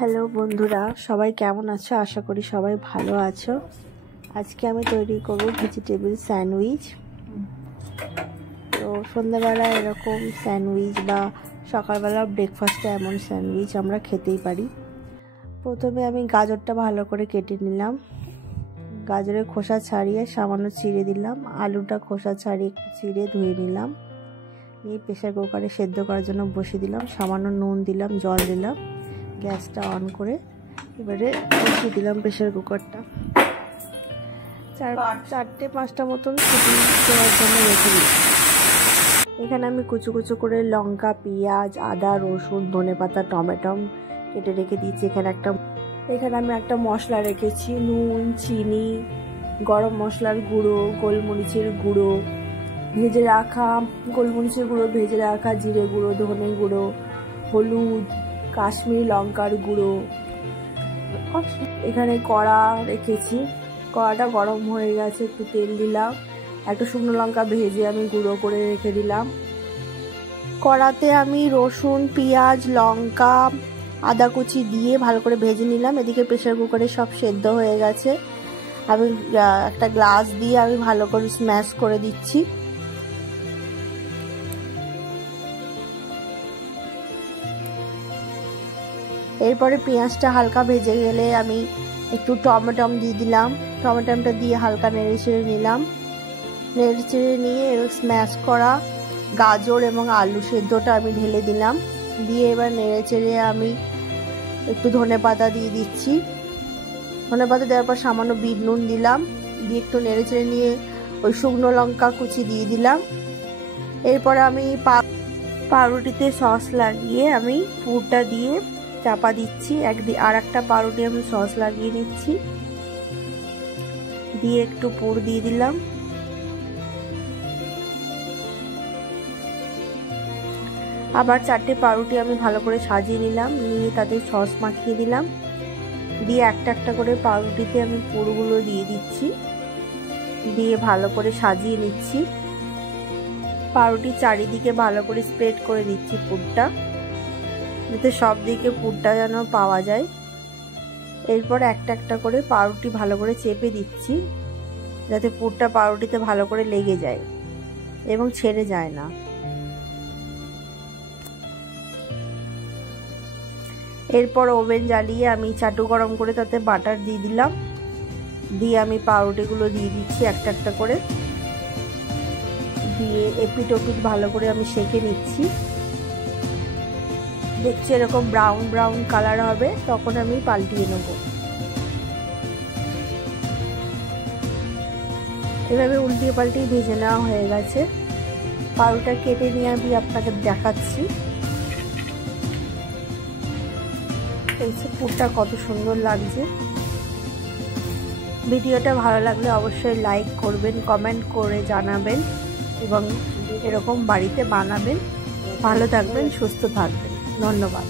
Hello বন্ধুরা, সবাই কেমন আছো? আশা করি সবাই ভালো আছো। আজকে আমি তৈরি করব ভেজিটেবল স্যান্ডউইচ। তো সন্ধ্যাবেলা এরকম স্যান্ডউইচ বা সকালবেলা ব্রেকফাস্টে এমন স্যান্ডউইচ আমরা খেতেই পারি। প্রথমে আমি গাজরটা ভালো করে কেটে নিলাম, গাজরের খোসা ছাড়িয়ে সামান্য চিড়ে দিলাম। আলুটা খোসা ছাড়িয়ে একটু চিড়ে ধুয়ে নিলাম, নিয়ে প্রেসার কুকারে সেদ্ধ করার জন্য বসিয়ে দিলাম। সামান্য নুন দিলাম, জল দিলাম, গ্যাসটা অন করে এবারে বসিয়ে দিলাম প্রেসার কুকারটা। 4-5টা মতন সিটি দেওয়ার জন্য রেখে দিই। এখানে আমি কুচু কুচু করে লঙ্কা, পেঁয়াজ, আদা, রসুন, ধনেপাতা, টমেটো কেটে রেখে দিয়েছি। এখানে আমি একটা মশলা রেখেছি, নুন, চিনি, গরম মশলার গুঁড়ো, গোলমরিচের গুঁড়ো, ভেজে রাখা গোলমরিচের গুঁড়ো, ভেজে রাখা জিরে গুঁড়ো, ধনে গুঁড়ো, হলুদ, কাশ্মীরি লঙ্কার গুঁড়ো। এখানে কড়া রেখেছি, কড়াটা গরম হয়ে গেছে, একটু তেল দিলাম, একটা শুকনো লঙ্কা ভেজে আমি গুঁড়ো করে রেখে দিলাম। কড়াতে আমি রসুন, পেঁয়াজ, লঙ্কা, আদা কুচি দিয়ে ভালো করে ভেজে নিলাম। এদিকে প্রেসার কুকারে সব সেদ্ধ হয়ে গেছে। আমি একটা গ্লাস দিয়ে আমি ভালো করে স্ম্যাশ করে দিচ্ছি। এরপরে পেঁয়াজটা হালকা ভেজে গেলে আমি একটু টমেটো দিয়ে দিলাম। টমেটোটা দিয়ে হালকা নেড়ে চেড়ে নিলাম। নেড়ে চেড়ে নিয়ে স্ম্যাশ করা গাজর এবং আলু সেদ্ধটা আমি ঢেলে দিলাম। দিয়ে এবার নেড়ে চেড়ে আমি একটু ধনেপাতা দিয়ে দিচ্ছি। ধনেপাতা দেওয়ার পর সামান্য বিট নুন দিলাম, দিয়ে একটু নেড়ে চেড়ে নিয়ে ওই শুকনো লঙ্কা কুচি দিয়ে দিলাম। এরপরে আমি পাউরুটিতে সস লাগিয়ে আমি পুরটা দিয়ে চাপা দিচ্ছি। আর একটা পাউরুটি আমি সস লাগিয়ে নিচ্ছি, দিয়ে একটু পুর দিয়ে দিলাম। আবার 4টে পাউরুটি আমি ভালো করে সাজিয়ে নিলাম, নিয়ে তাতে সস মাখিয়ে দিলাম। দিয়ে একটা একটা করে পাউরুটিতে আমি পুরগুলো দিয়ে দিচ্ছি, দিয়ে ভালো করে সাজিয়ে নিচ্ছি। পাউরুটির চারিদিকে ভালো করে স্প্রেড করে দিচ্ছি পুরটা, যাতে সব দিকে পুরটা যেন পাওয়া যায়। এরপর একটা একটা করে পাউরুটি ভালো করে চেপে দিচ্ছি, যাতে পুরটা পাউরুটিতে ভালো করে লেগে যায় এবং ছেড়ে যায় না। এরপর ওভেন জ্বালিয়ে আমি চাটু গরম করে তাতে বাটার দিয়ে দিলাম, দিয়ে আমি পাউরুটিগুলো দিয়ে দিচ্ছি একটা একটা করে, দিয়ে এপিট ওপিট ভালো করে আমি সেঁকে নিচ্ছি। দেখছি এরকম ব্রাউন ব্রাউন কালার হবে, তখন আমি পাল্টিয়ে নেব। এভাবে উল্টিয়ে পাল্টিয়ে ভেজে নেওয়া হয়ে গেছে। পাউরুটা কেটে নিয়ে আমি আপনাকে দেখাচ্ছি। এই পুরটা কত সুন্দর লাগছে। ভিডিওটা ভালো লাগলে অবশ্যই লাইক করবেন, কমেন্ট করে জানাবেন এবং এরকম বাড়িতে বানাবেন। ভালো থাকবেন, সুস্থ থাকবেন। ধন্যবাদ।